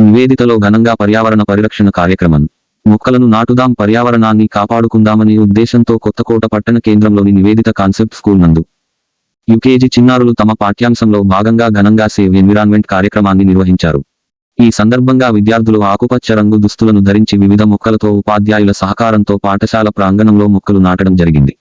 నివేదికలో ఘనంగా పర్యావరణ పరిరక్షణ కార్యక్రమం. మొక్కలను నాటుదాం పర్యావరణాన్ని కాపాడుకుందామనే ఉద్దేశంతో కొత్తకోట పట్టణ కేంద్రంలోని నివేదిత కాన్సెప్ట్ స్కూల్ నందు. యుకేజీ చిన్నారులు తమ పాఠ్యాంశంలో భాగంగా ఘనంగా సేవ్ ఎన్విరాన్మెంట్ కార్యక్రమాన్ని నిర్వహించారు. ఈ సందర్భంగా విద్యార్థులు ఆకుపచ్చ రంగు దుస్తులను ధరించి వివిధ మొక్కలతో ఉపాధ్యాయుల సహకారంతో పాఠశాల ప్రాంగణంలో మొక్కలు నాటడం జరిగింది.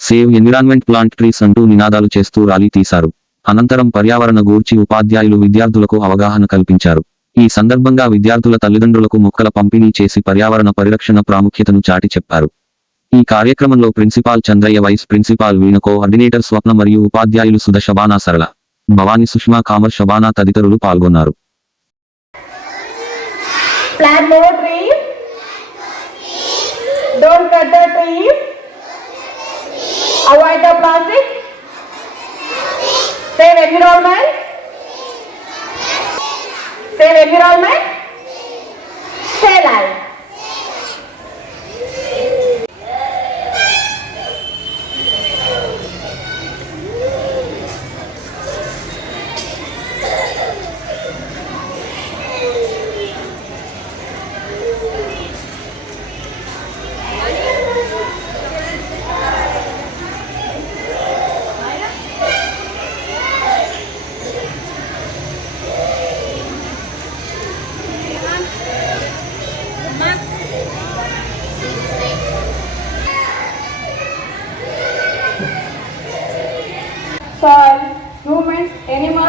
సేవ్ ఎన్విరాన్మెంట్ ప్లాంట్ ట్రీస్ అంటూ నినాదాలు చేస్తూ ర్యాలీ తీశారు. అనంతరం పర్యావరణ గూర్చి ఉపాధ్యాయులు విద్యార్థులకు అవగాహన కల్పించారు. ఈ సందర్భంగా విద్యార్థుల తల్లిదండ్రులకు మొక్కల పంపిణీ చేసి పర్యావరణ పరిరక్షణ ప్రాముఖ్యతను చాటి చెప్పారు ఈ కార్యక్రమంలో principal Chandraiah vice principal Veena coordinator Swapna మరియు ఉపాధ్యాయులు సుధ శబానా సరళ భవానీ సుష్మా కామర్ శబానా తదితరులు పాల్గొన్నారు Plant more trees. Don't cut the trees. Avoid the plastic. Save environment. Save environment, save life.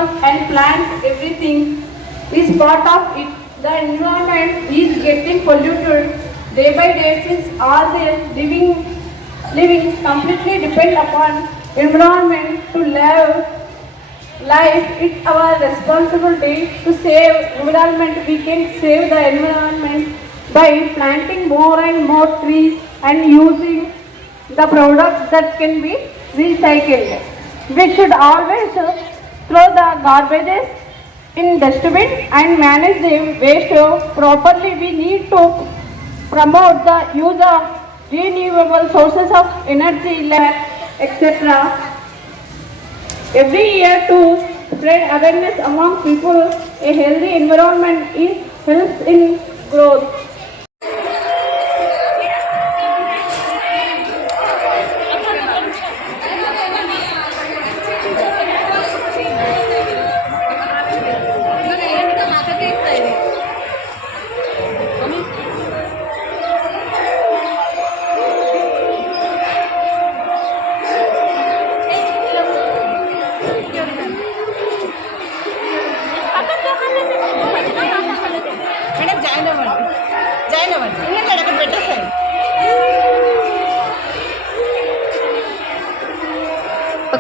Animals and plants, everything is part of it. The environment is getting polluted day by day since all the living, living completely depend upon environment to live life. It's our responsibility to save environment. We can save the environment by planting more and more trees and using the products that can be recycled. We should always throw the garbages in dustbin and manage the waste properly. We need to promote the use of renewable sources of energy etc. Every year to spread awareness among people, a healthy environment is helps in growth.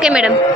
Okay madam.